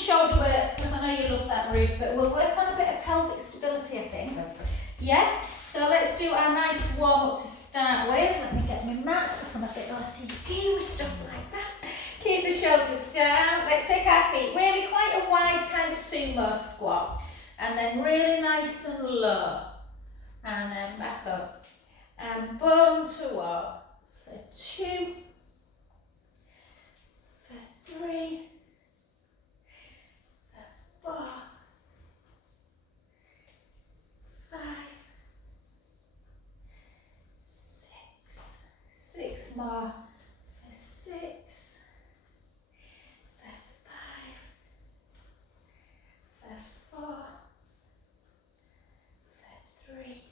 shoulder work, because I know you love that, Ruth, but we'll work on a bit of pelvic stability, I think. Yeah? So let's do our nice warm-up to start with. Let me get my mats, because I'm a bit OCD with stuff like that. Keep the shoulders down. Let's take our feet, really quite a wide kind of sumo squat. And then really nice and low. And then back up. And bum to up. For 2. For 3. For 4. 5. 6 more. For 6. For 5. For 4. For 3.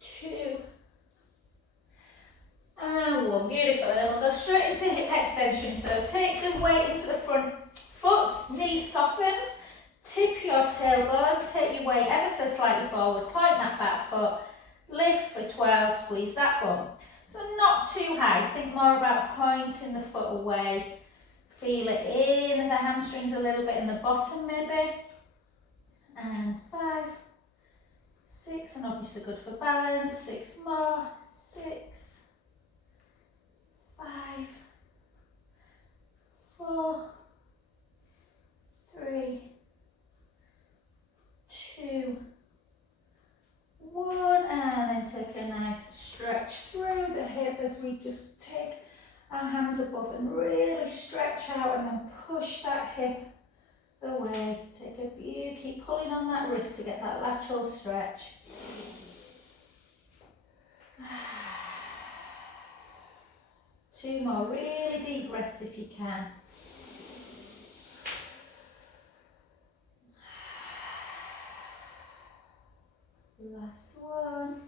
2. And 1. Beautiful. And then we'll go straight into hip extension. So take the weight into the front foot, knee softens, tip your tailbone, take your weight ever so slightly forward, point that back foot, lift for 12, squeeze that bum. So not too high, think more about pointing the foot away, feel it in the hamstrings a little bit in the bottom maybe. And 5, 6, and obviously good for balance, 6 more, 6, 5, 4, 3, 2, 1, and then take a nice stretch through the hip as we just take our hands above and really stretch out and then push that hip away. Take a view, keep pulling on that wrist to get that lateral stretch. Two more really deep breaths if you can. Last one.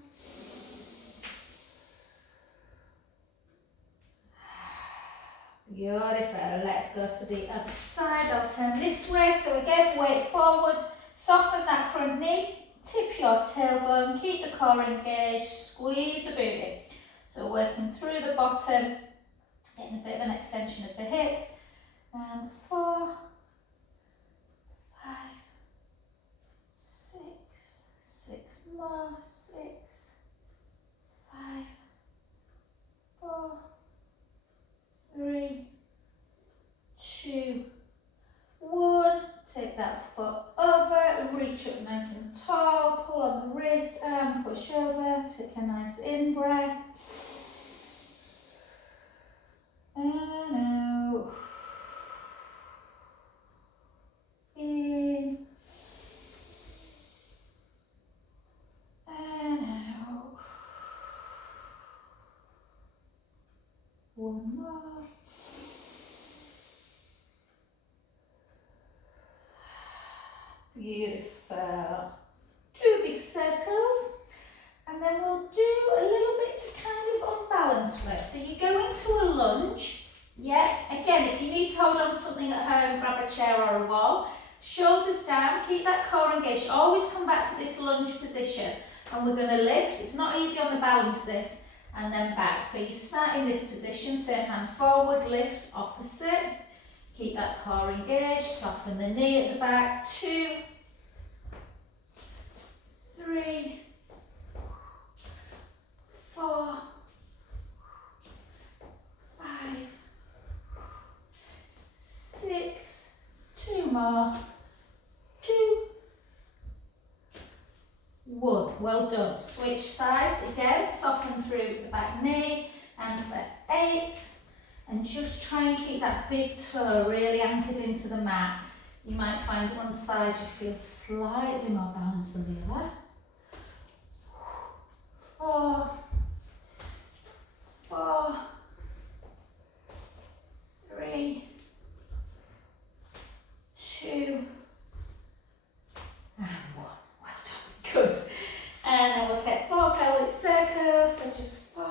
Beautiful. Let's go to the other side. I'll turn this way. So again, weight forward, soften that front knee, tip your tailbone, keep the core engaged, squeeze the booty. So working through the bottom, getting a bit of an extension of the hip. And 4, 5, 6, 6 more, 6, 5, 4, 3, 2, 1. Take that foot over, reach up nice and tall, pull on the wrist and push over. Take a nice in breath. And out. In. And out. One more. Beautiful. 2 big circles, and then we'll do a little bit to kind of unbalance work. So you go into a lunge. Yeah, again, if you need to hold on to something at home, grab a chair or a wall. Shoulders down, keep that core engaged. Always come back to this lunge position, and we're going to lift. It's not easy on the balance this, and then back. So you start in this position, same hand forward, lift, opposite. Keep that core engaged, soften the knee at the back. 2, 3, 4, 5, 6, 2 more, 2, 1. Well done. Switch sides again, soften through the back knee, and for 8. And just try and keep that big toe really anchored into the mat. You might find one side you feel slightly more balanced than the other. 4, 4, 3, 2, and 1. Well done. Good. And then we'll take 4 pelvic circles. So just 4,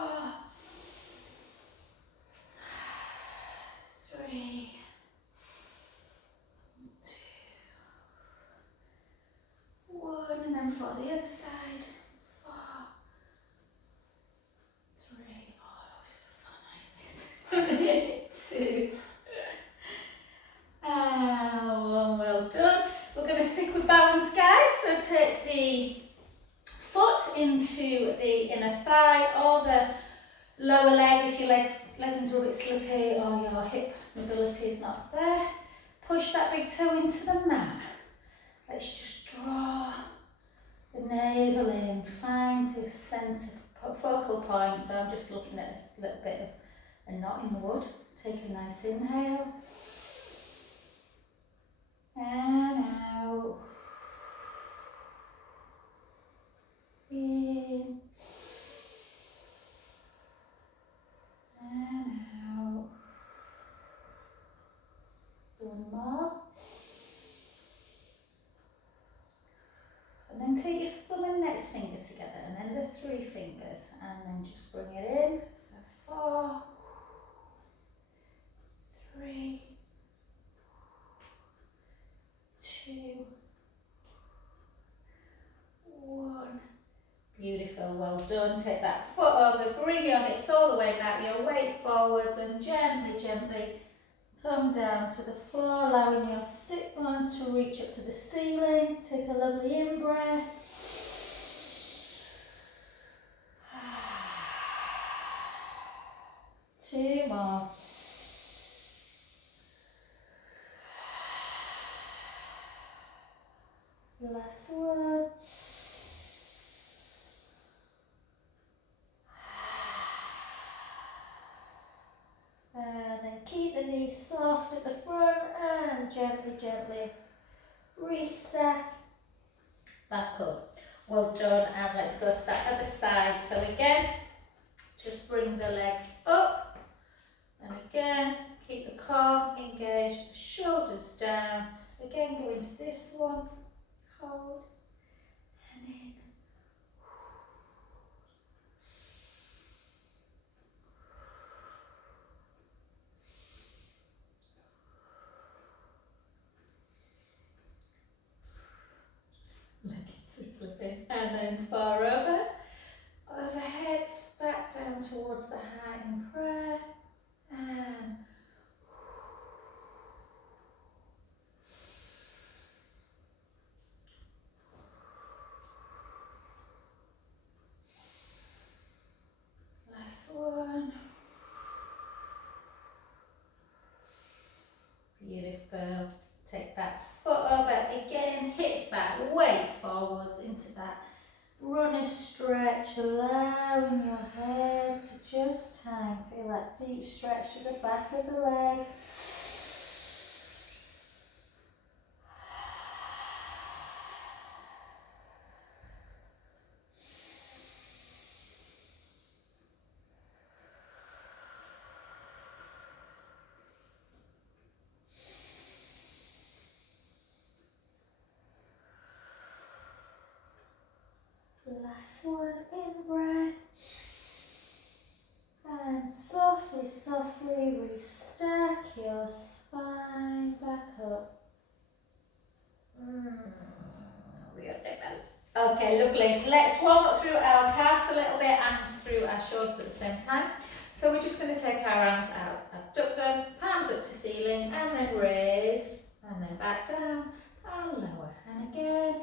3, 2, 1, and then for the other side, 4, 3, oh, it always feels so nice this. 2, take the foot into the inner thigh or the lower leg if your leggings are a bit slippy or your hip mobility is not there. Push that big toe into the mat. Let's just draw the navel in, find the centre focal point. So I'm just looking at this little bit of a knot in the wood. Take a nice inhale and out. In and out. One more. And then take your thumb and next finger together, and then the 3 fingers, and then just bring it in for 4, 3, 2, 1. Beautiful, well done. Take that foot over, bring your hips all the way back, your weight forwards, and gently, gently come down to the floor, allowing your sit bones to reach up to the ceiling. Take a lovely in-breath. Two more. Last one. And then keep the knees soft at the front and gently, gently restack back up. Well done, and let's go to that other side. So again, just bring the leg up, and again, keep the core engaged, shoulders down. Again, go into this one, hold, and in. And then far over, overhead, back down towards the heart in prayer, and last one. Beautiful. Take that foot over again, hips back, weight forwards into that runner stretch, allowing your head to just hang. Feel that deep stretch to the back of the leg. Last one, in breath, and softly, softly restack your spine back up. Okay, lovely. So let's warm up through our calves a little bit and through our shoulders at the same time. So we're just going to take our arms out, abduct them, palms up to ceiling, and then raise, and then back down, and lower, and again.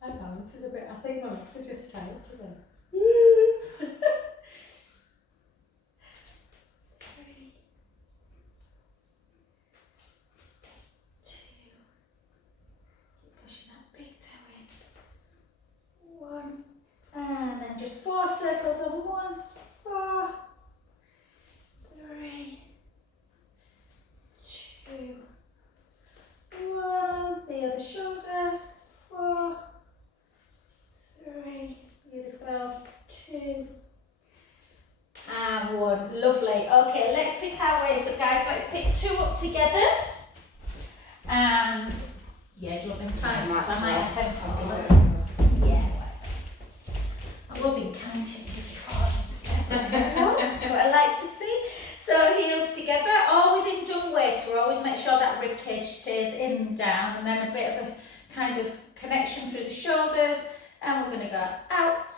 I know, this is a bit, I think my legs are just tight to them. 3, 2, keep pushing that big toe in. 1, and then just 4 circles of 1, 4, 3, 2, 1, the other shoulder, 4, 3, beautiful, 2, and 1, lovely. Okay, let's pick our weights up, guys. Let's pick 2 up together. And yeah, do you want them tight? I might have them fabulous. Yeah. I love being kind to you before instead. That's what I like to see. So heels together, always in dumb weight. We'll always make sure that rib cage stays in and down, and then a bit of a kind of connection through the shoulders. And we're going to go out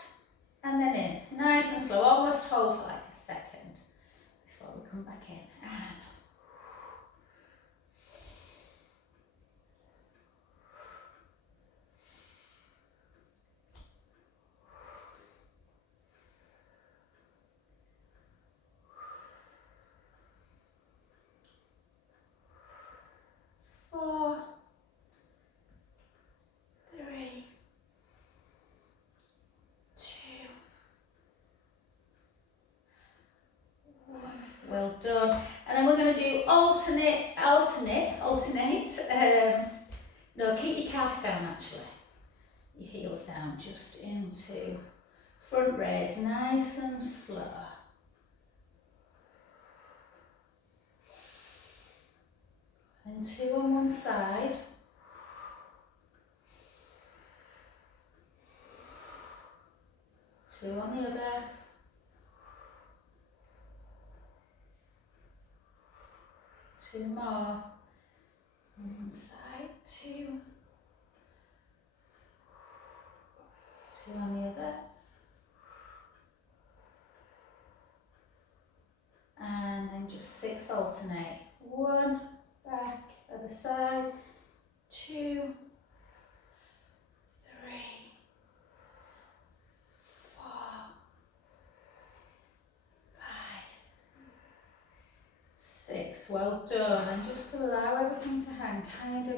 come back in. And 4, 3, 2, 1. Well done. And then we're going to do alternate. No, keep your calves down actually. Your heels down, just into front raise, nice and slow. And 2 on one side. 2 on the other. Two more. On one side, 2. 2 on the other. And then just 6 alternate. 1, back, other side, 2, 3, 4, 5, 6. Well done. And just allow everything to hang. Kind of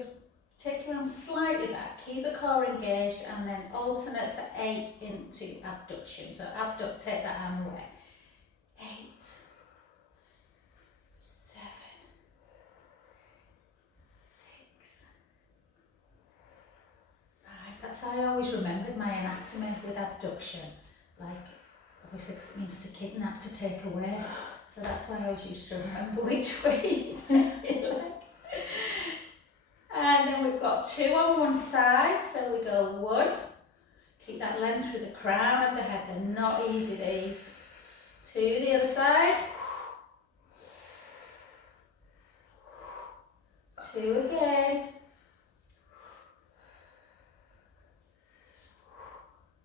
take your arms slightly back, keep the core engaged, and then alternate for 8 into abduction. So abduct, take that arm away. 8, 7, 6, 5. That's how I always remembered my anatomy with abduction. Like, obviously, because it means to kidnap, to take away. So that's why I always used to remember which way to take your leg. And then we've got 2 on one side, so we go 1. Keep that length through the crown of the head. They're not easy, these. 2 the other side. 2 again.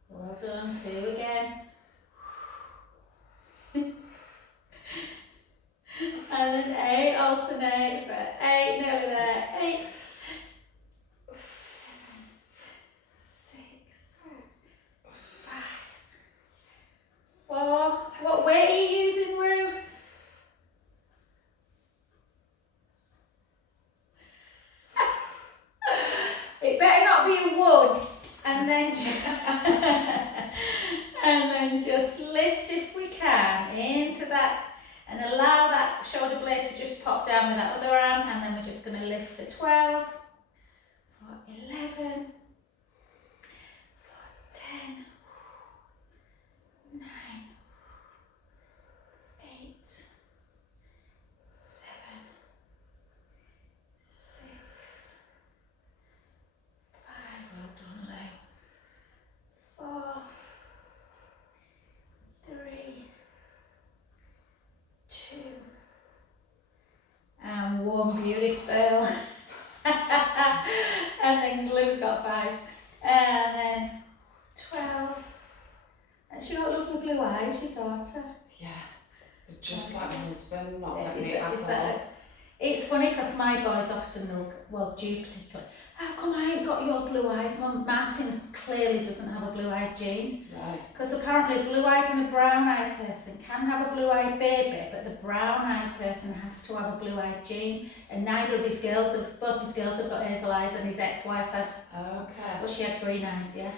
Well done, 2 again. And then 8, alternate for 8, nearly there, 8. 6, 5, 4. What weight are you using, Ruth? It better not be a 1. And then and then just lift if we can into that, and allow that shoulder blade to just pop down with that other arm, and then we're just going to lift for 12, for 11, for 10, 9, 8, 7, 6, 5, well done, Lou, 4, 3, 2, and 1, beautiful. And then Lou's got 5s, and then 12, and she got lovely blue eyes, your daughter. Yeah, just like my husband, not like me at all. It's funny because my boys often look, well, Jude particularly, how come I ain't got your blue eyes? Well, Martin clearly doesn't have a blue-eyed gene. Right. Because apparently a blue-eyed and a brown-eyed person can have a blue-eyed baby, but the brown-eyed person has to have a blue-eyed gene. And neither of his girls, both his girls have got hazel eyes, and his ex-wife had, well, she had green eyes, yeah.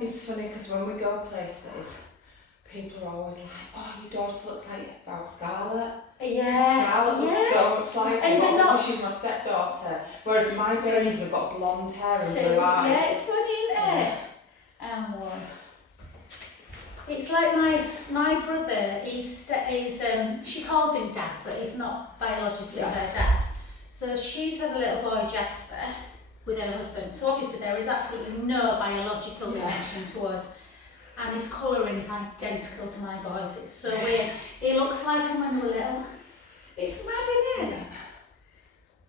It's funny because when we go places, people are always like, oh, your daughter looks like about Scarlett. Yeah. Scarlett looks so much like and her. they're not, She's my stepdaughter. Whereas my babies have got blonde hair and blue eyes. yeah, it's funny, isn't it? And 1. It's like my brother, he's she calls him dad, but he's not biologically her dad. So she's had a little boy, Jasper, with her husband. So obviously there is absolutely no biological connection to us. And his colouring is identical to my boy's. It's so weird. He looks like him when they were little. It's mad, isn't it?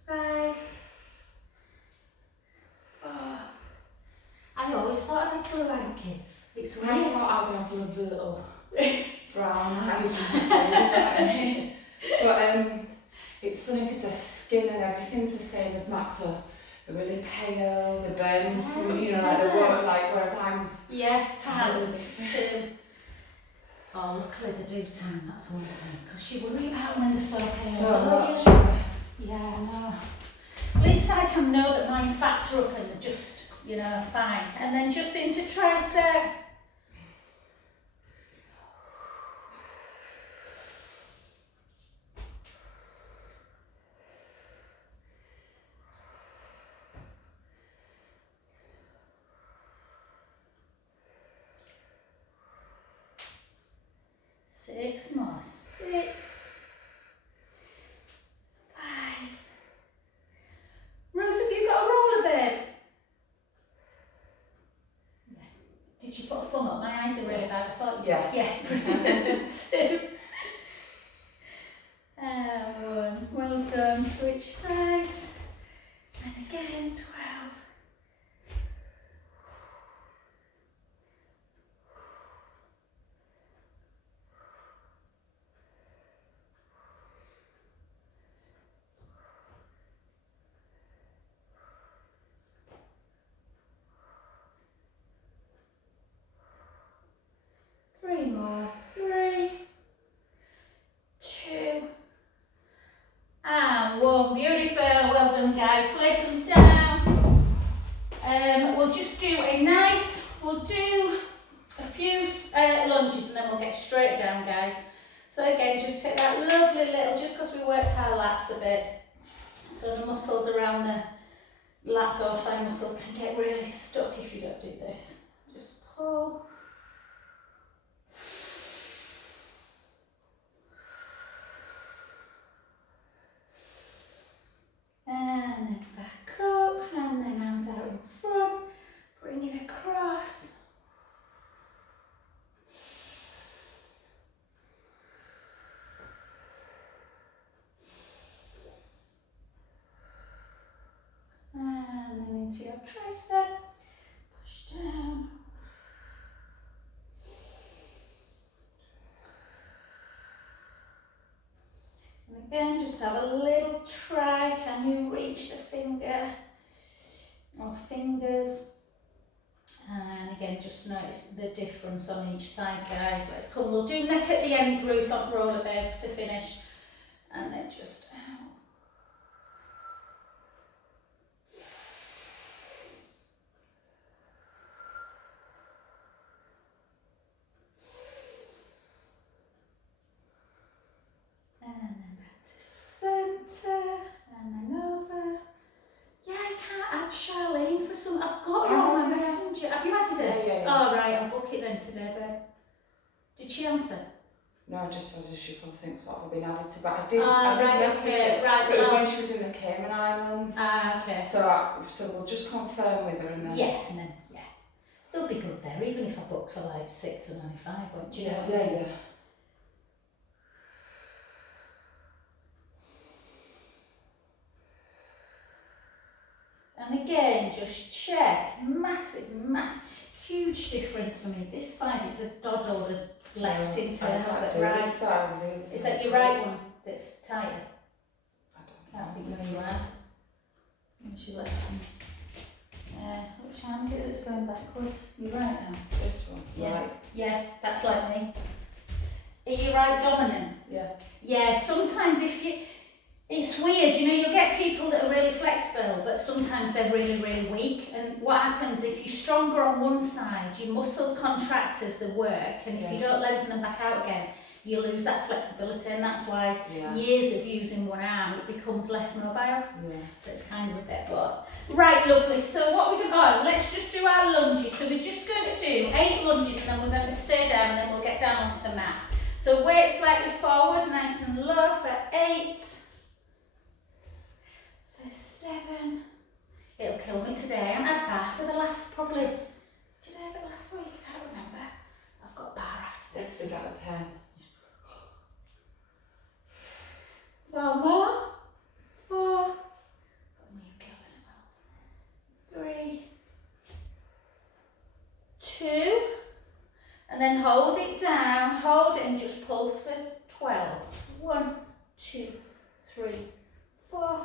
5, 4. I always thought I'd have blue-eyed kids. It's weird. I thought I'd have lovely little brown eyes and things like me. But it's funny because their skin and everything's the same as Matt, so they're really pale, they're burning, you know, like they won't, like, whereas I'm totally different. Oh, luckily they do tan, that's one thing, because you worry about when they're so pale. So much. Yeah, I know. At least I can know that mine factor up and they're just, you know, fine. And then just into tricep. Six more. 6, 5. Ruth, have you got a roller, babe? Yeah. Did you put a thumb up? My eyes are really bad. I thought you did. Yeah, brilliant. 2. 1. Well done. Switch sides. And again, 12. Three more. 3, 2, and 1. Beautiful. Well done, guys. Place them down. We'll just do we'll do a few lunges and then we'll get straight down, guys. So again, just take that lovely little, just because we worked our lats a bit, so the muscles around the lat dorsal muscles can get really stuck if you don't do this. Just pull. And then back up, and then arms out in front, bring it across. And then into your tricep, push down. And again, just have a little try. Can you reach the finger or fingers? And again, just notice the difference on each side, guys. Let's come. We'll do neck at the end, Ruth, on roller, babe, to finish. And then just out. And then back to centre, and then over. Yeah, I can't add Charlene for some. I've got her on my messenger. Have you added it? Yeah. Oh, right, I'll book it then today, babe. Did she answer? No, just as she probably thinks what have been added to, but I did Right, message okay, her. right. But it was when she was in the Cayman Islands. Okay. So we'll just confirm with her and then. Yeah, and then, yeah. They'll be good there, even if I book for like 6 and 95, won't you? Yeah. And again, just check. Massive, huge difference for me. This side is a doddle, the left internal, but right. Is that your right one that's tighter? I don't think so. You are. Where's your left one? Which hand is it that's going backwards? You're right now. This one. Yeah. Right. Yeah, that's like me. Are you right dominant? Yeah. Yeah, sometimes it's weird, you know, you'll get people that are really flexible, but sometimes they're really, really weak. And what happens if you're stronger on one side, your muscles contract as they work, and if you don't lengthen them back out again, you lose that flexibility, and that's why years of using one arm, it becomes less mobile. Yeah. So it's kind of a bit both. Right, lovely. So what we're going to do, let's just do our lunges. So we're just going to do 8 lunges, and then we're going to stay down, and then we'll get down onto the mat. So weight slightly forward, nice and low for 8. For 7. It'll kill me today. I haven't had bar for the last probably. Did I have it last week? I can't remember. I've got bar after this. Is that a 10? So more. 4. Got a new girl as well. 3. 2. And then hold it down. Hold it and just pulse for 12. 1, 2, 3, 4.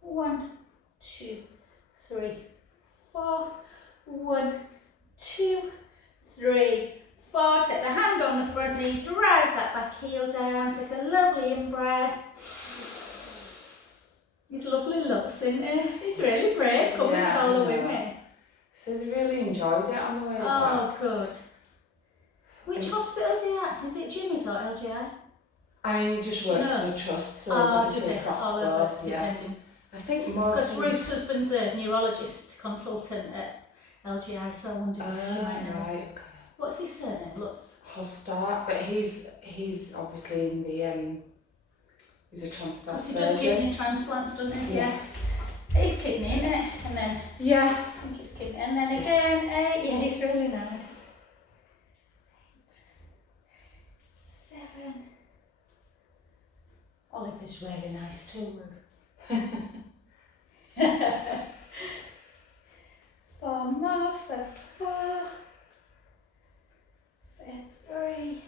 1, 2, 3, 4. 1, 2, 3, 4. Take the hand on the front knee, drive that back heel down, take a lovely in-breath. He's lovely looks, isn't he? He's really brave coming with all the women. So he's really enjoyed it on the way back. Oh, good. Which hospital is he at? Is it Jimmy's or LGI? I mean, he just works for the trust, so it's obviously across both. Depending. I think most. Because Ruth's husband's a neurologist consultant at LGI, so I wondered if she might know. Right. What's his surname? Lutz. Hostart, but he's obviously in the he's a transplant surgeon. He does kidney transplants, doesn't he? Yeah. It's kidney, isn't it? And then I think it's kidney, and then again, yeah, he's really nice. 8, 7. Olive is really nice too, Ruth. 4 more for 4. For 3.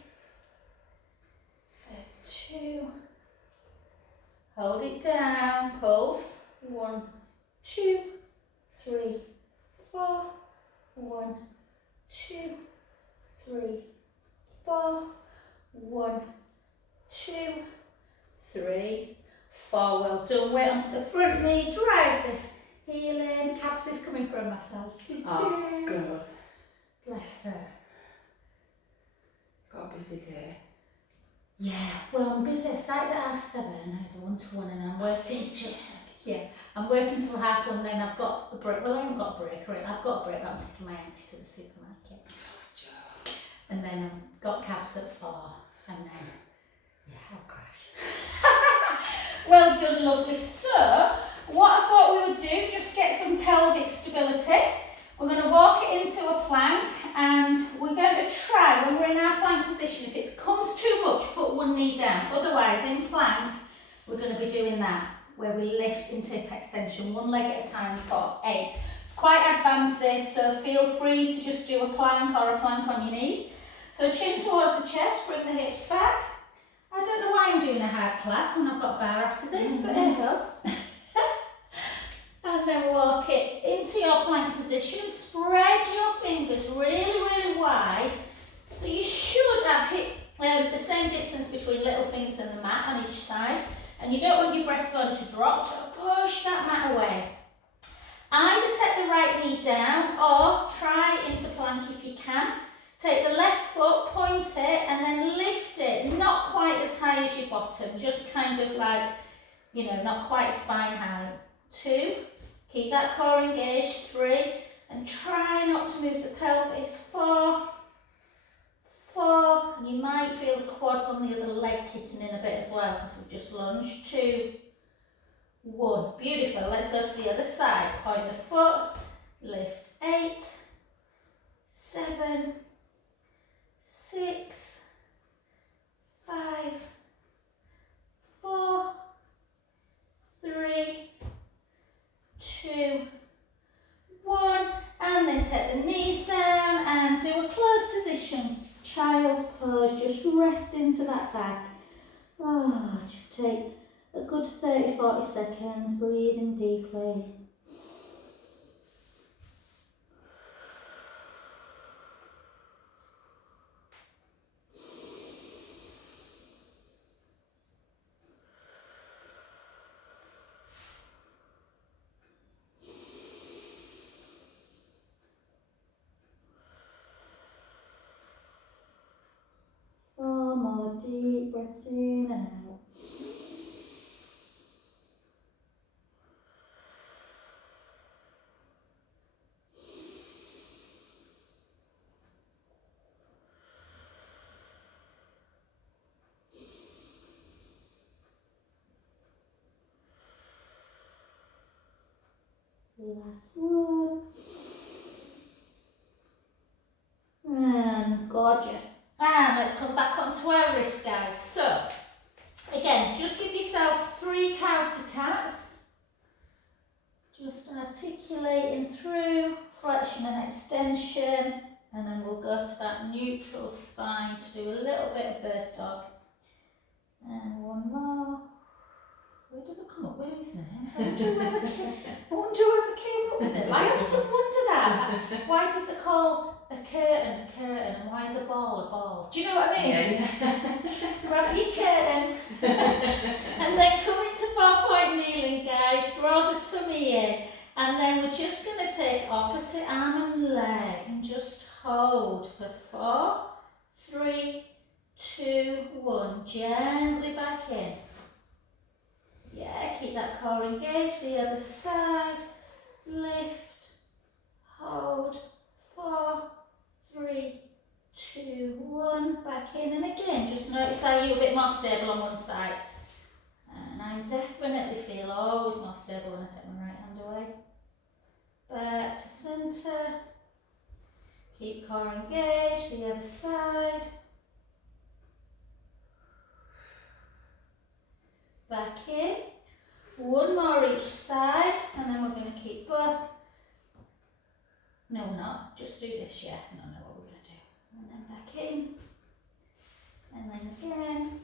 For 2. Hold it down, pulse. 1, 2, 3, 4. 1, 2, 3, 4. 1, 2, 3, 4. Well done. Weight onto the front knee. Drive the heel in. Cabs is coming for a massage. Oh, good. Bless her. Got a busy day. Yeah, well, I'm busy. I started at 7:30. I had a one-to-one, and I'm working till I'm working till 1:30. Then I've got a break. Well, I haven't got a break. Right? I've got a break. But I'm taking my auntie to the supermarket. And then I've got cabs at 4. And then I'll crash. Well done, lovely. So, what I thought we would do, just get some pelvic stability. We're going to walk it into a plank, and we're going to try, when we're in our plank position, if it becomes too much, put one knee down. Otherwise, in plank, we're going to be doing that, where we lift into hip extension, one leg at a time for 8. It's quite advanced this, so feel free to just do a plank or a plank on your knees. So chin towards the chest, bring the hips back. I don't know why I'm doing a hard class when I've got a bar after this, but there you go. And then walk it into your plank position. Spread your fingers really, really wide. So you should have hip the same distance between little fingers and the mat on each side. And you don't want your breastbone to drop, so push that mat away. Either take the right knee down or try into plank if you can. Take the left foot, point it, and then lift it, not quite as high as your bottom, just kind of like, you know, not quite spine high. 2, keep that core engaged. 3, and try not to move the pelvis. 4, and you might feel the quads on the other leg kicking in a bit as well because we've just lunged. 2, 1, beautiful. Let's go to the other side. Point the foot, lift. 8, 7, 6, 5, 4, 3, 2, 1, and then take the knees down and do a closed position, child's pose. Just rest into that back. Just take a good 30-40 seconds, breathing deeply. Deep breaths in and out. Last one. And gorgeous. And let's come back onto our wrist, guys. So, again, just give yourself 3 counter-cats. Just articulating through, flexion and extension. And then we'll go to that neutral spine to do a little bit of bird dog. And one more. where did they come up with these names? I wonder whoever came up with them. I often wonder that. Why did they call a curtain, and why is a ball a ball? Do you know what I mean? Yeah. Grab your curtain, and then come into 4-point kneeling, guys. Draw the tummy in, and then we're just going to take opposite arm and leg and just hold for 4, 3, 2, 1. Gently back in. Yeah, keep that core engaged. The other side. Lift. Hold. 4, 3, 2, 1. Back in. And again, just notice how you're a bit more stable on one side. And I definitely feel always more stable when I take my right hand away. Back to centre. Keep core engaged. The other side. Back in. One more each side, and then we're going to keep both. No, we're not. Just do this, yeah. I don't know what we're going to do. And then back in. And then again.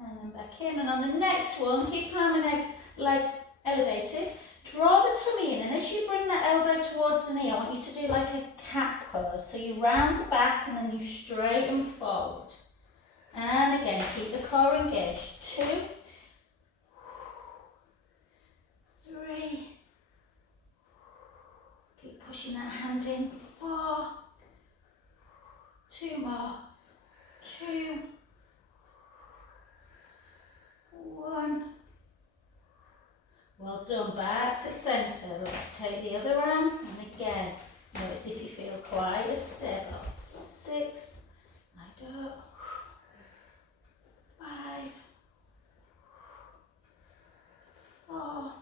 And then back in. And on the next one, keep palm and leg elevated. Draw the tummy in, and as you bring that elbow towards the knee, I want you to do like a cat pose. So you round the back and then you straighten forward. And again, keep the core engaged. 2, 3. Keep pushing that hand in. 4. 2 more. 2. 1. Well done. Back to centre. Let's take the other arm. And again, notice if you feel quite as stable. 6. Light up. 5, 4,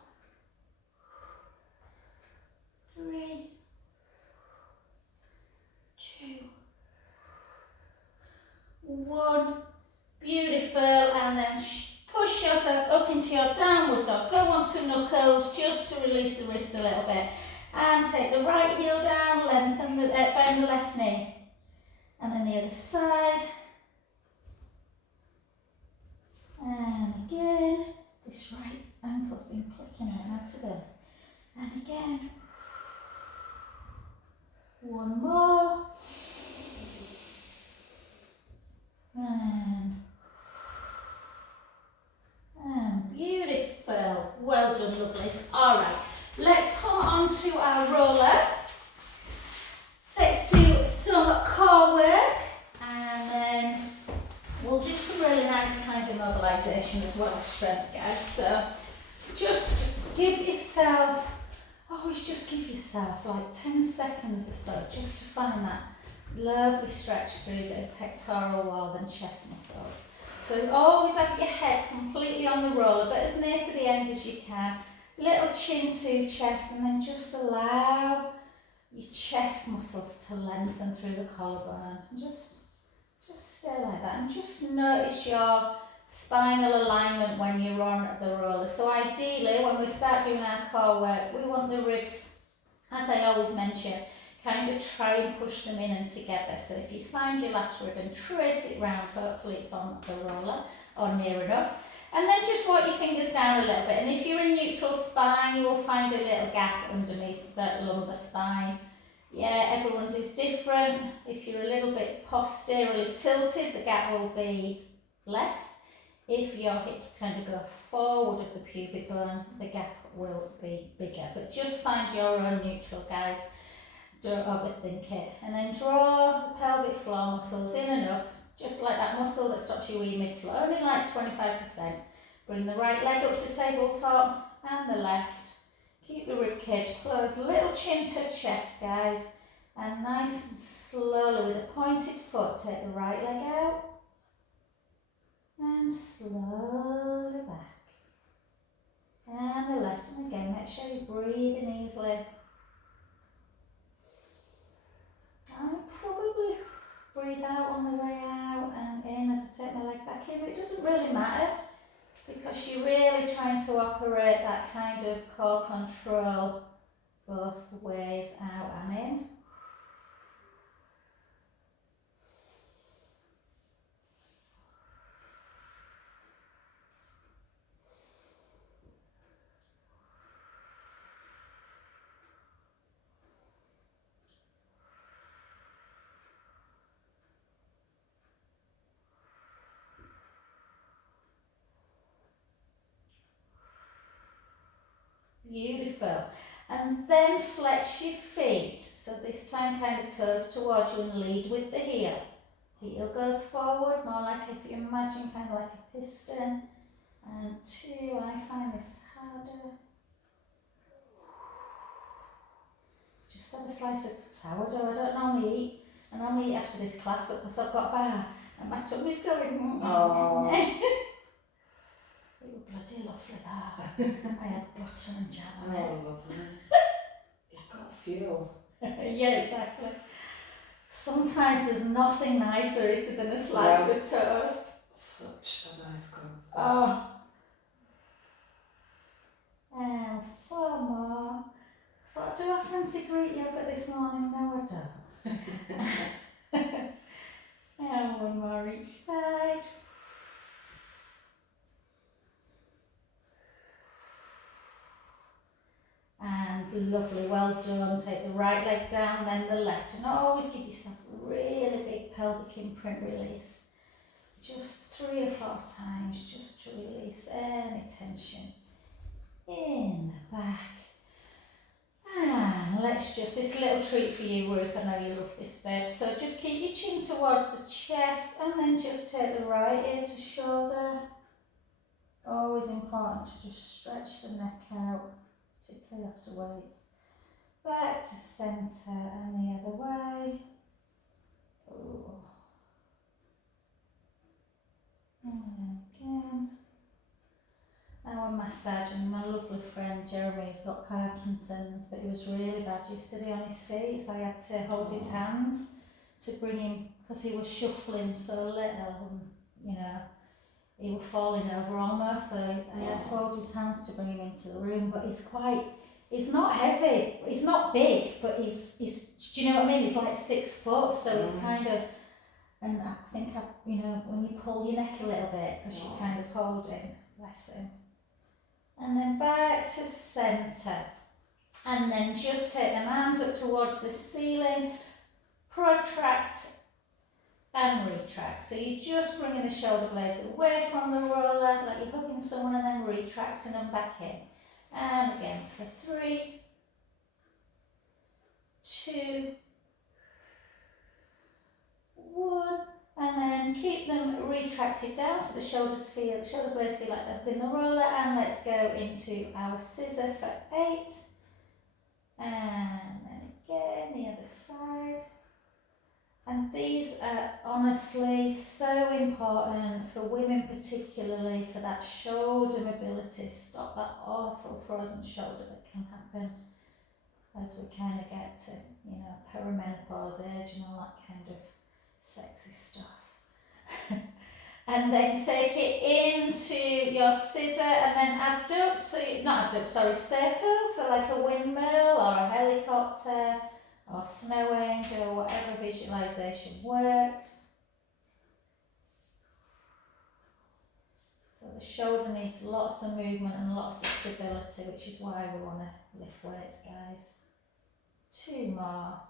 3, 2, 1. Beautiful. And then push yourself up into your downward dog. Go onto knuckles just to release the wrist a little bit. And take the right heel down, lengthen bend the left knee. And then the other side. And again, this right ankle's been clicking out today. And again. One more. And beautiful. Well done, lovelies. Alright, let's come on to our roller. Let's do some core work, and then we'll do some really nice kind of mobilisation as well as strength, guys. So just give yourself, always just give yourself like 10 seconds or so just to find that lovely stretch through the pectoral wall and chest muscles. So always have your head completely on the roller, but as near to the end as you can. Little chin to chest, and then just allow your chest muscles to lengthen through the collarbone. Just stay like that, and just notice your spinal alignment when you're on the roller. So ideally, when we start doing our core work, we want the ribs, as I always mention, kind of try and push them in and together. So if you find your last rib and trace it round, hopefully it's on the roller or near enough. And then just walk your fingers down a little bit. And if you're in neutral spine, you will find a little gap underneath that lumbar spine. Yeah, everyone's is different. If you're a little bit posteriorly tilted, the gap will be less. If your hips kind of go forward of the pubic bone, the gap will be bigger. But just find your own neutral, guys. Don't overthink it. And then draw the pelvic floor muscles in and up, just like that muscle that stops your wee mid-floor, only like 25%. Bring the right leg up to tabletop and the left. Keep the rib cage closed, little chin to chest, guys. And nice and slowly with a pointed foot, take the right leg out. And slowly back. And the left, and again, make sure you're breathing easily. I probably breathe out on the way out and in as I take my leg back in, but it doesn't really matter because you're really trying to operate that kind of core control both ways, out and in. Beautiful. And then flex your feet. So this time kind of toes towards you and lead with the heel. Heel goes forward, more like if you imagine kind of like a piston. And 2, I find this harder. Just had a slice of sourdough. I don't normally eat. I normally eat after this class because I've got a bar and my tummy's going. Oh. It was bloody lovely that. I had butter and jam on it. Oh, lovely. You've got fuel. Yeah, exactly. Sometimes there's nothing nicer, is there, than a slice of toast. Such a nice cup. Oh. And 4 more. But do I fancy Greek yogurt this morning? No, I don't. And 1 more each side. And lovely, well done. Take the right leg down, then the left. And always give yourself a really big pelvic imprint release. Just 3 or 4 times, just to release any tension in the back. And let's just, this little treat for you, Ruth, I know you love this, babe. So just keep your chin towards the chest and then just take the right ear to shoulder. Always important to just stretch the neck out, particularly after weights. Back to centre and the other way. Ooh. And again. Now a massage, and my lovely friend Jeremy has got Parkinson's, but he was really bad yesterday on his feet, so I had to hold his hands to bring him, because he was shuffling so little, and, you know, he was falling over almost, so I had to hold his hands to bring him into the room. But he's not heavy, he's not big, but he's do you know what I mean? He's like 6 foot, so it's kind of, and I think, you know, when you pull your neck a little bit, because you're kind of holding, bless him. And then back to centre. And then just take them arms up towards the ceiling, protract and retract. So you're just bringing the shoulder blades away from the roller, like you're hugging someone, and then retracting them back in. And again for 3, 2, 1. And then keep them retracted down so the shoulder blades feel like they're up in the roller. And let's go into our scissor for 8. And then again the other side. And these are honestly so important for women, particularly for that shoulder mobility. Stop that awful frozen shoulder that can happen as we kind of get to, you know, perimenopause age and all that kind of sexy stuff. And then take it into your scissor and then abduct, circle, so like a windmill or a helicopter or snow angel, whatever visualization works. So the shoulder needs lots of movement and lots of stability, which is why we want to lift weights, guys. 2 more.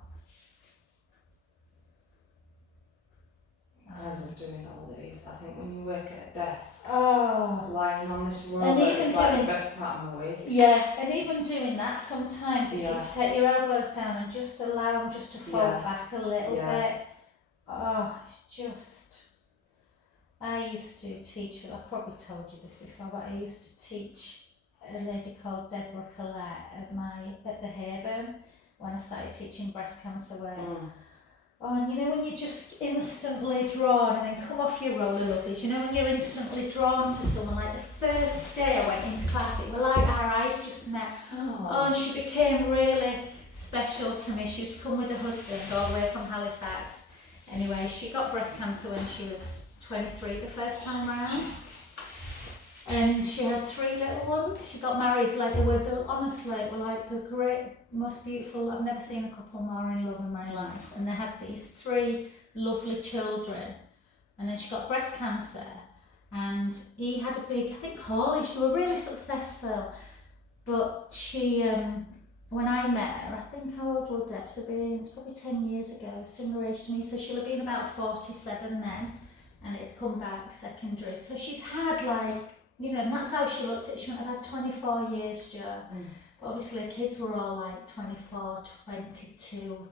I love doing all these. I think when you work at a desk, oh, lying on this roller, and even it's like the best part of the week. Yeah, and even doing that sometimes, if you take your elbows down and just allow them just to fold back a little bit. Oh, it's just... I used to teach, I've probably told you this before, but I used to teach a lady called Deborah Collette at the Haven when I started teaching breast cancer work. Oh, and you know when you're just instantly drawn and then come off your roller lovelies, you know when you're instantly drawn to someone, like the first day I went into class, it was like our eyes just met. Oh, and she became really special to me. She was come with her husband all the way from Halifax. Anyway, she got breast cancer when she was 23 the first time around. And she had 3 little ones. She got married, like they were, honestly, they were like the great, most beautiful, I've never seen a couple more in love in my life. And they had these 3 lovely children. And then she got breast cancer. And he had a big, I think college, they were really successful. But she, when I met her, I think how old will Debs have been? It's probably 10 years ago, similar age to me. So she'll have been about 47 then. And it had come back secondary. So she'd had like, you know, and that's how she looked at it. She went, I've had 24 years, Jo. But obviously the kids were all like 24, 22,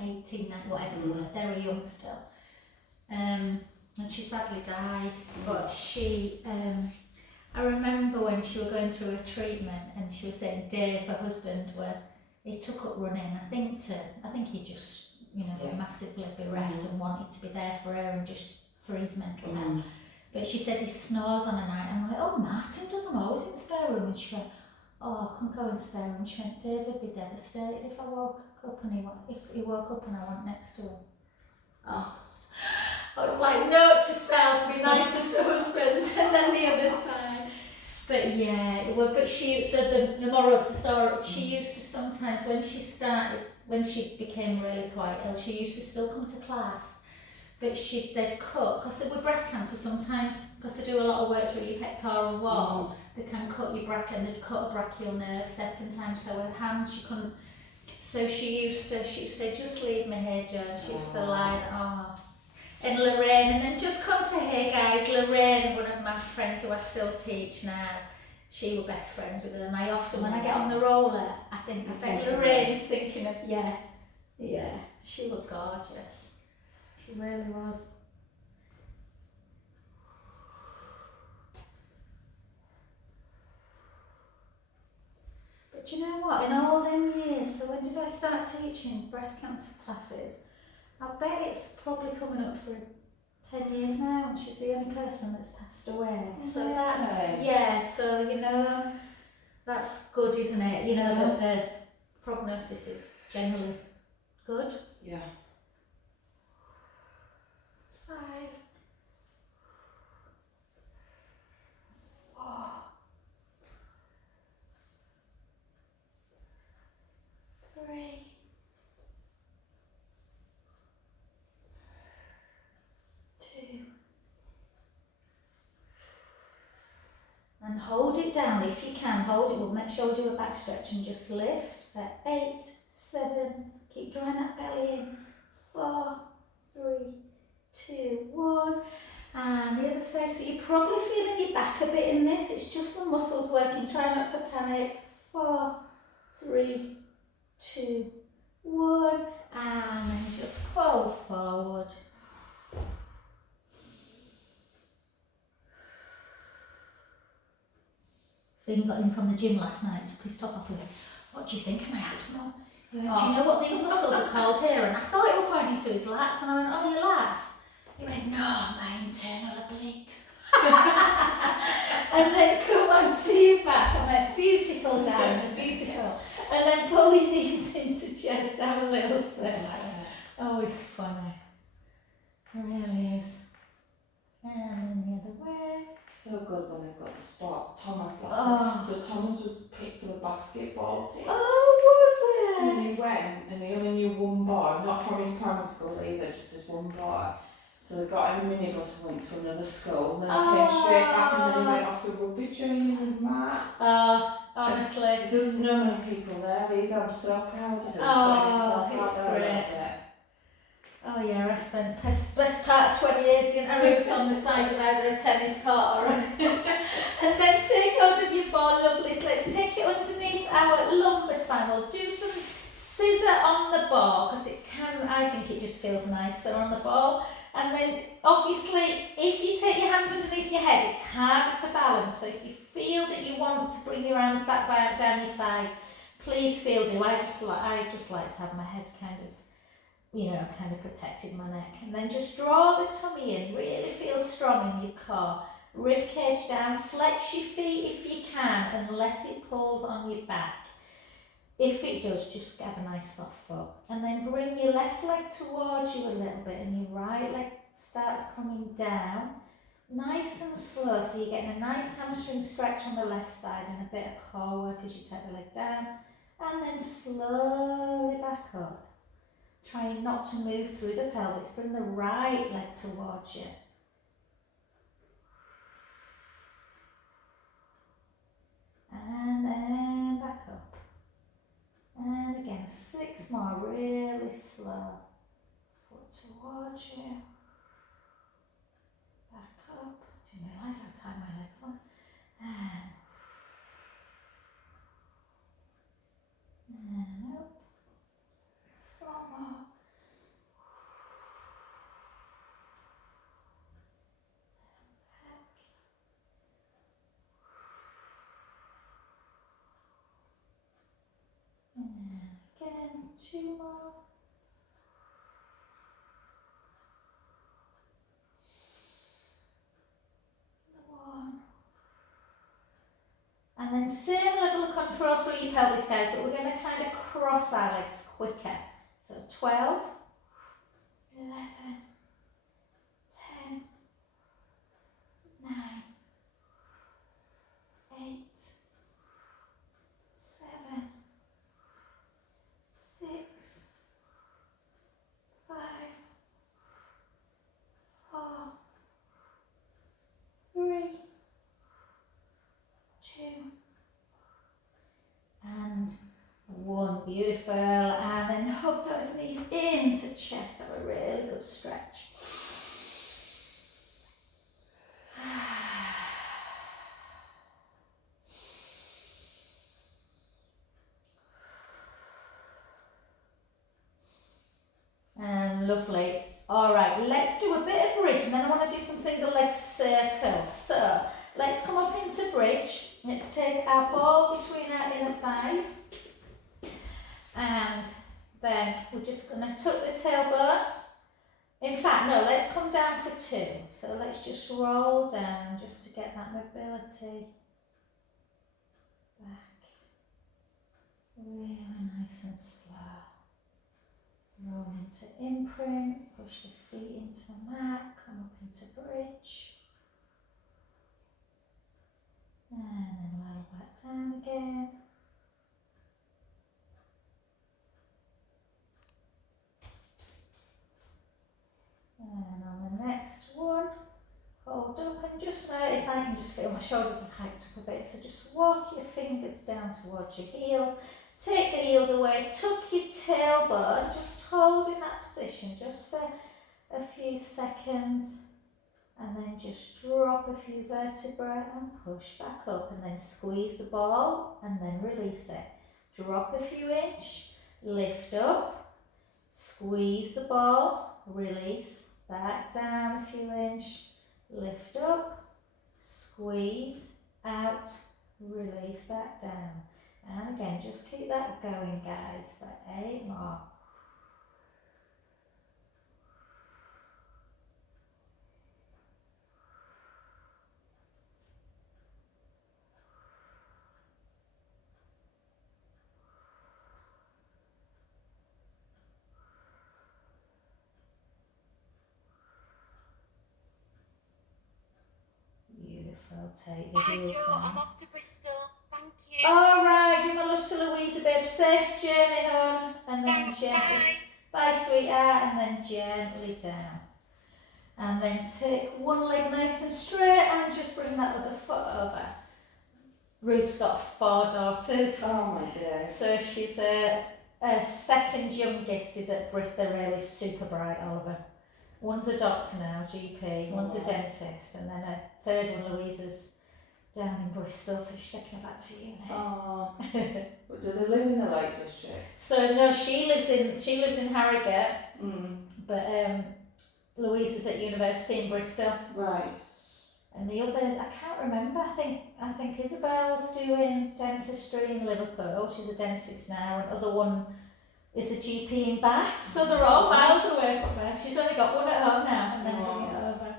18, whatever they were, very young still. And she sadly died, but she, I remember when she was going through her treatment and she was saying Dave, her husband, he took up running, I think he just, you know, massively bereft and wanted to be there for her and just for his mental health. But she said he snores on a night. I'm like, oh, Martin does, I'm always in the spare room. And she went, oh, I couldn't go in the spare room. She went, David would be devastated if I woke up and he woke up and I went next to him. Oh, I was like, note to self, be nicer to husband, and then the other side. But yeah, but she, so the moral of the story, she used to sometimes, when she became really quite ill, she used to still come to class, but they'd cut, because with breast cancer sometimes, because they do a lot of work through your pectoral wall, they can cut your brachial, and they'd cut a brachial nerve second time, so her hand, she couldn't, so she used to say, just leave me here, Joan. She used to lie, and Lorraine, and then just come to here, guys. Lorraine, one of my friends who I still teach now, she were best friends with her, and I often, when I get on the roller, I think Lorraine is thinking of, she was gorgeous. She really was. But you know what, in all them years, so when did I start teaching breast cancer classes? I bet it's probably coming up for 10 years now, and she's the only person that's passed away. So that's, so you know, that's good, isn't it? You know, that the prognosis is generally good. Yeah. 5, 4, 3, 2, and hold it down if you can. Hold it. We'll make sure you do a back stretch and just lift for 8, 7. Keep drawing that belly in. 4, 3, 2, 1. And the other side. So you're probably feeling your back a bit in this. It's just the muscles working. Try not to panic. 4, 3, 2, 1. And then just fold forward. Finn got in from the gym last night, took his top off and went, what do you think of my abs, Mum? He went, do you know what these muscles are called here? And I thought he was pointing to his lats, and I went, oh, your lats? He went, no, my internal obliques. And then come on to your back. I went, beautiful, Diamond, beautiful. And then pull your knees into chest, have a little step. Oh, it's funny. It really is. And the other way. So good when they've got the sports. Thomas last night. So Thomas was picked for the basketball team. Oh, was it? And he went, and he only knew one boy, not from his primary school either, just this one boy. So they got in a minibus and went to another school, and then he came straight back, and then he went off to rugby training with Matt. Honestly. He doesn't know many people there either. I'm so proud of him. It's great. Oh yeah, I spent best part of 20 years, didn't I, Ruth, on the side of either a tennis court or and then take hold of your ball, lovely. So let's take it underneath our lumbar spine. We'll do some scissor on the ball, because I think it just feels nicer on the ball. And then obviously, if you take your hands underneath your head, it's harder to balance. So if you feel that you want to bring your hands back down your side, please feel do. I just like to have my head kind of protected my neck. And then just draw the tummy in, really feel strong in your core. Rib cage down, flex your feet if you can, unless it pulls on your back. If it does, just have a nice soft foot. And then bring your left leg towards you a little bit, and your right leg starts coming down. Nice and slow, so you're getting a nice hamstring stretch on the left side and a bit of core work as you take the leg down. And then slowly back up. Trying not to move through the pelvis. Bring the right leg towards you. And then back up. And again, 6 more, really slow. Foot towards you. Back up. Didn't realise how tight my legs were. And 2 more. One. And then same level of control through your pelvis, guys, but we're going to kind of cross our legs quicker. So 12, 11, 10, 9, 8, 7, 6, 5, 4, 3, 2, and 1. Beautiful. And then hug those knees into chest. Have a really good stretch. And lovely. All right, let's do a bit of bridge and then I want to do some single leg circles. So let's come up into bridge. Let's take our ball between our inner thighs. And then we're just going to tuck the tailbone. In fact, no, let's come down for 2. So let's just roll down just to get that mobility back. Really nice and slow. Roll into imprint, push the feet into the mat, come up into bridge. And then roll back down again. And on the next one, hold up and just notice I can just feel my shoulders have hiked up a bit. So just walk your fingers down towards your heels. Take the heels away, tuck your tailbone, just hold in that position just for a few seconds. And then just drop a few vertebrae and push back up. And then squeeze the ball and then release it. Drop a few inch, lift up, squeeze the ball, release. Back down a few inch, lift up, squeeze, out, release back down. And again, just keep that going, guys, for 8 more. Beautiful, take the heels down. I'm off to Bristol, thank you. Alright, give my love to Louisa, babe. Safe journey home. And then gently, bye sweetheart, and then gently down. And then take one leg nice and straight and just bring that other foot over. Ruth's got 4 daughters. Oh my dear. So she's a second youngest is at Bristol. They're really super bright, Oliver. One's a doctor now, GP, one's a dentist, and then a third one, Louisa's down in Bristol, so she's taking her back to uni. Oh. But do they live in the Lake District? So no, she lives in Harrogate, but Louisa's at university in Bristol. Right. And the other, I can't remember. I think Isabel's doing dentistry in Liverpool. She's a dentist now, and the other one is a GP in Bath. So they're all miles away from her. She's only got one at home now, and then bring it over.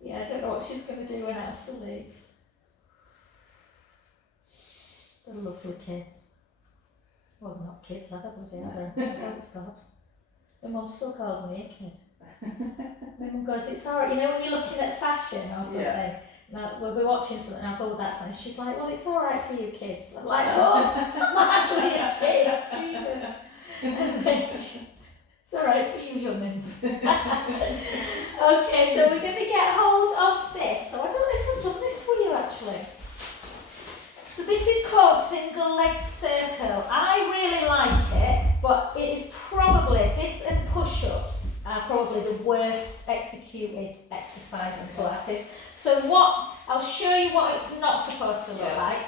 Yeah, I don't know what she's going to do when Elsa leaves. They're lovely kids. Well, not kids, are they? Bloody hell. Thanks God. My mum still calls me a kid. My mum goes, it's alright, you know when you're looking at fashion or something, now we'll be watching something and I'll go with that something, she's like, well it's alright for you kids. I'm like, oh, I'm hardly a kid, Jesus. And then it's alright for you youngins. Okay, so we're going to get hold of this. So I don't know if I've done this for you actually. So this is called single leg circle. I really like it, but it is probably, this and push-ups are probably the worst executed exercise in Pilates. So I'll show you what it's not supposed to look like.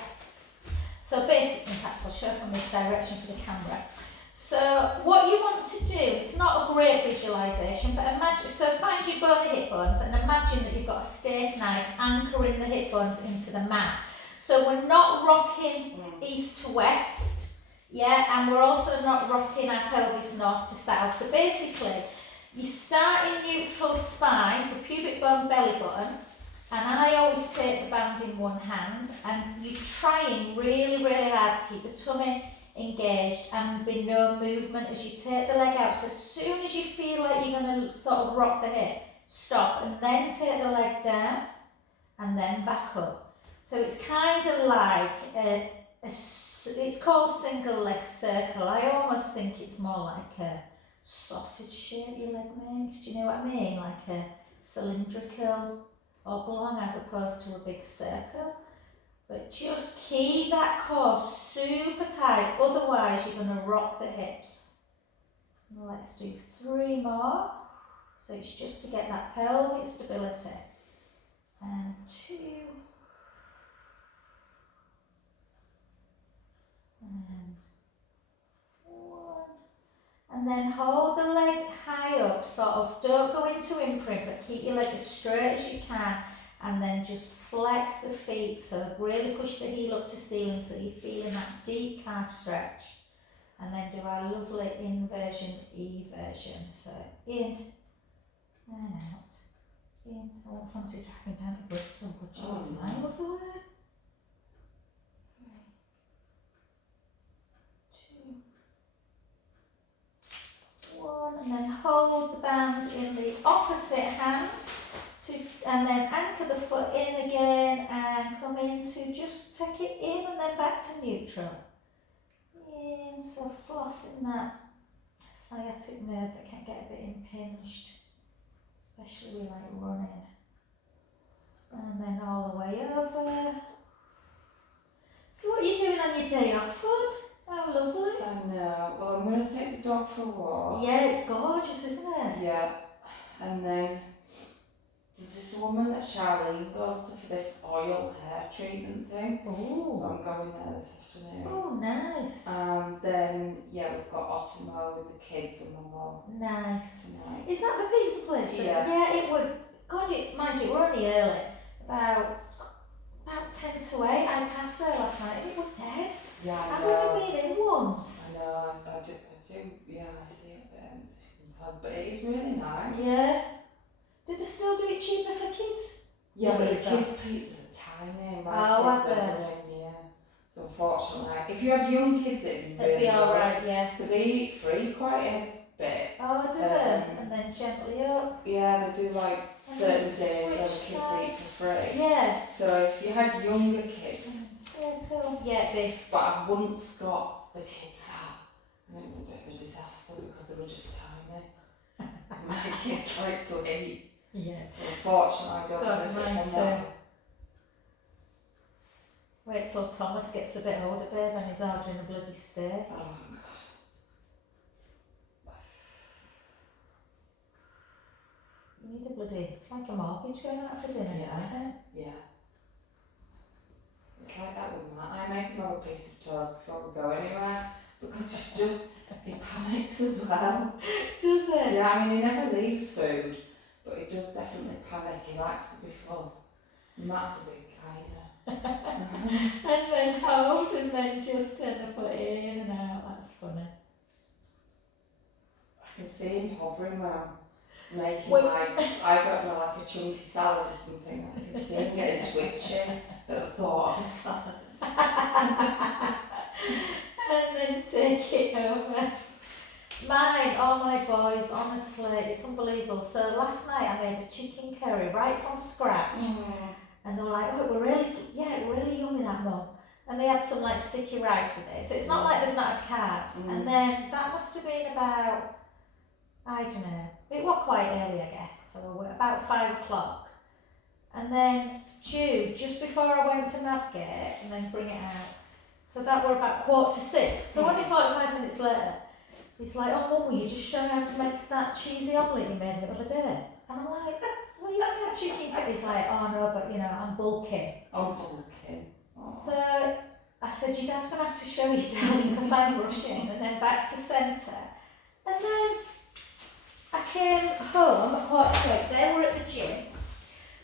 So basically, in fact, I'll show from this direction for the camera. So what you want to do, it's not a great visualisation, but imagine, so find your bony hip bones and imagine that you've got a steak knife anchoring the hip bones into the mat. So we're not rocking east to west, yeah, and we're also not rocking our pelvis north to south. So basically, you start in neutral spine, so pubic bone, belly button, and I always take the band in one hand, and you're trying really, really hard to keep the tummy engaged and be no movement as you take the leg out. So as soon as you feel like you're going to sort of rock the hip, stop and then take the leg down and then back up. So it's kind of like it's called single leg circle. I almost think it's more like a sausage shape your leg makes. Do you know what I mean? Like a cylindrical oblong as opposed to a big circle. But just keep that core super tight, otherwise you're going to rock the hips. Let's do 3 more. So it's just to get that pelvic stability. And 2. And 1. And then hold the leg high up, sort of, don't go into imprint, but keep your leg as straight as you can. And then just flex the feet, so really push the heel up to ceiling so you're feeling that deep calf stretch. And then do our lovely inversion, eversion. So in and out. In. I won't fancy driving down to Bristol, but yours miles away. 3, 2, 1. And then hold the band in the opposite hand. And then anchor the foot in again and come into, just take it in and then back to neutral. In, so flossing that sciatic nerve that can get a bit impinged, especially with like running. And then all the way over. So what are you doing on your day off, Fun? How lovely. I know. Well, I'm going to take the dog for a walk. Yeah, it's gorgeous, isn't it? Yeah. And then there's this woman that Charlene goes to for this oil hair treatment thing. Ooh. So I'm going there this afternoon. Oh, nice. And then, yeah, we've got Ottomo with the kids and my mum. Nice. Tonight. Is that the pizza place? Yeah. Yeah, it would. God, mind you, we're only early. About 10 to 8. I passed there last night and it was dead. Yeah, I I've know. only been in once. I know, I do, yeah, I see it sometimes, but it is really nice. Yeah. Do they still do it cheaper for kids? Yeah, but the Pizza. kids' pizzas are tiny. My Oh, kids are are they? running, yeah. So unfortunately, if you had young kids, it'd be It'd really be alright, yeah. because they eat free quite a bit. Oh, do they? And then gently up. Yeah, they do like certain just days where the switch kids eat for free. Yeah. So if you had younger kids, Circle. Yeah, big. but I once got the kids that, and it was a bit of a disaster because they were just tiny. My kids like to eat. Yes. So unfortunately, I don't God, mine benefit from too. that. Wait till Thomas gets a bit older, babe, and he's ordering a bloody steak. Oh God. You need a bloody, it's like a mortgage going out for dinner, Yeah. isn't it? Yeah. It's like that with Matt. I make him have a piece of toast before we go anywhere because it's just, he panics as well. Does it? Yeah, I mean, he never leaves food, but he does definitely panic. He likes to be full. And that's a big guy, you know. And then hold and then just turn the foot in and out. That's funny. I can see him hovering when I'm making Well- like, I don't know, like a chunky salad or something. I can see him getting twitchy at the thought of a salad. And then take it over. Mine, all my boys, honestly, it's unbelievable. So last night I made a chicken curry right from scratch. And they were like, oh, we're really yummy, that, Mum. And they had some like sticky rice with it. So it's not like they've not had carbs. And then that must have been about, I don't know, it was quite early, I guess. So we're about 5 o'clock. And then Jude, just before I went to navigate and then bring it out. So that were about 5:45. So only 45 minutes later, he's like, oh, Mum, will you just show me how to make that cheesy omelette you made me the other day? And I'm like, well, you only had chicken curry. He's like, oh no, but you know, I'm bulking. I'm bulking. So I said, your dad's going to have to show you, darling, because I'm rushing. And then back to centre. And then I came home at 8:45. They were at the gym.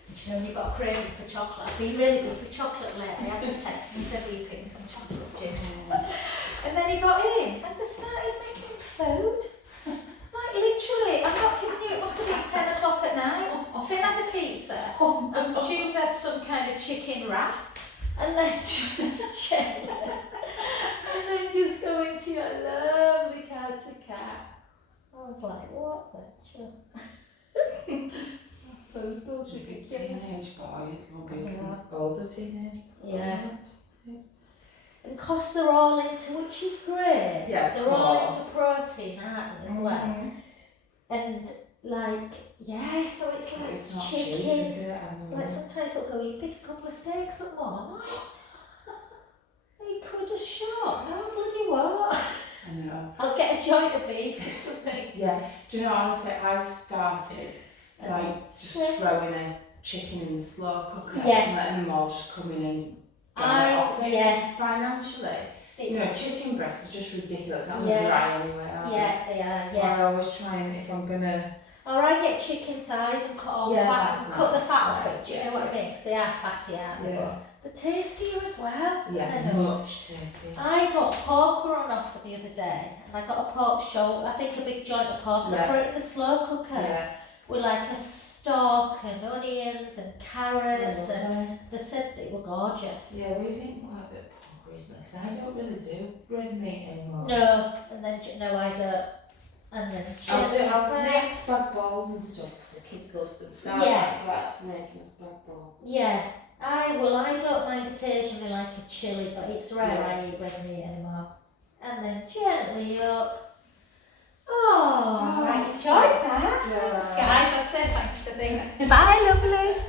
And you know, when you've got a craving for chocolate. I've been really good for chocolate lately. I had to text and said, will you pick me some chocolate, Jim? And then he got in and they started making food. Like literally, I'm not kidding you, it must have been 10 o'clock at night. Finn had a pizza and Jude had some kind of chicken wrap. And then just chill. And then just go into your lovely counter cat. I was like, what the chill? Food bills Should be a ridiculous. teenage boy, or big older teenage boy. Yeah. And cause they're all into, which is great. Yeah, they're all into protein, aren't they, as well? And like, yeah, so it's like It's not chickens. cheap, is it? Like sometimes they'll go, you pick a couple of steaks at one. They could have shot, no bloody what? I know. I'll get a joint of beef or something. Yeah. Do you know, honestly, I've started like just throwing a chicken in the slow cooker and letting them all just come in and get it off it. Yeah. Financially, you know, chicken breasts are just ridiculous. They're dry anyway, aren't they? Yeah, they are. So I always try and, if I'm gonna. Or I get chicken thighs and cut all the fat, and cut the fat off it. Do you know what I mean? Because they are fatty, aren't they? Yeah. They're tastier as well. Yeah, much tastier. I got pork run offer the other day, and I got a pork shoulder. I think a big joint of pork. I put it in the slow cooker with like a stock and onions and carrots, and they said they were gorgeous. Yeah, we've eaten quite a bit of pork recently because I don't really do red meat anymore. No, and then no, I don't. And then I'll make spag balls and stuff because the kids love it. Starbucks likes making a spag ball. Yeah. I don't mind occasionally like a chilli, but it's rare I eat red meat anymore. And then gently up. Oh, I enjoyed that. Thanks, guys. I'd say thanks to them. Bye, lovelies.